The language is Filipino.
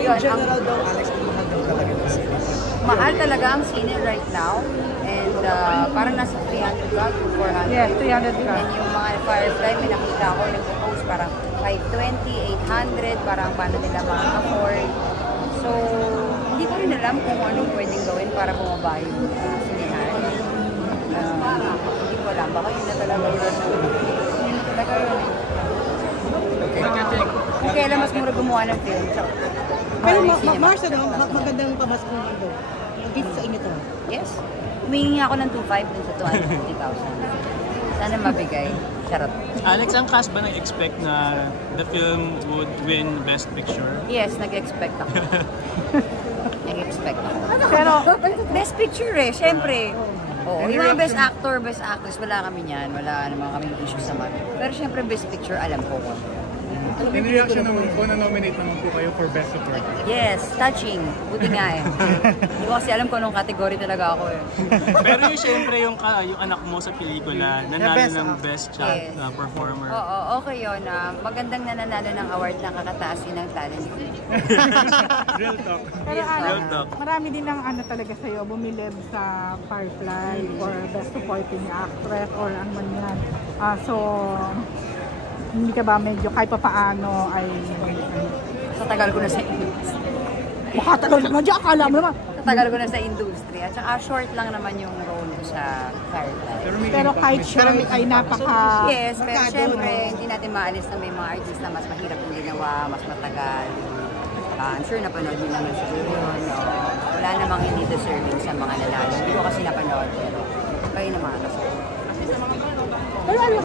In general daw, Alex, mahal daw talaga ng sine. Mahal talaga ang sine right now. And parang nasa 300 ka to 400. Yes, 300 ka. And yung mga Firefly, may nakita ako nagpo-post parang 520, 800, parang paano nila ma-afford. So, hindi ko rin alam kung anong pwedeng gawin para bumaba yung sinehan. Hindi ko alam. Baka yun na talaga yun. Yun na talaga yun. Kung kailan mas mura gumawa ng film. Pero Mars, magandang pamaskong mundo. Gift sa inyo to. Yes. Humingi ako ng 2.5 dun sa 250,000. Sana mabigay. Charot. Alex, ang cast ba nag-expect na the film would win Best Picture? Yes, nag-expect ako. Nag-expect ako. Pero, Best Picture eh, syempre. Oo, yung mga Best Actor, Best Actress, wala kami niyan. Wala naman kaming issues naman. Pero syempre, Best Picture, alam ko ko. In reaction naman po, na-nominate naman po kayo for Best Supporting. Yes, touching. Buti nga eh. Hindi ko kasi alam kung anong category talaga ako eh. Pero yung syempre yung anak mo sa pelikula, nanalo ng Best Child Performer. Oo, okay yun. Magandang nananalo ng award na kakataas yun ng talent. Real talk. pero Real talk. marami din ang ano talaga sa'yo, bumilib sa Firefly or Best Supporting Actress or ano man yan. So, hindi ka ba medyo kahit pa paano ay... Sa tagal ko na sa industry. Makatagal naman dyan, akala mo naman. Sa tagal ko na sa industry. At saka short lang naman yung role ko sa Firefly. Pero kahit short ay napaka... Yes, pero syempre, hindi natin maalis na may mga artista mas mahirap yung ginawa, mas matagal. I'm sure napanood nyo naman siguro yun. Wala namang hindi deserving sa mga nanalo. Hindi ko kasi napanood, pero kayo naman. Pero ano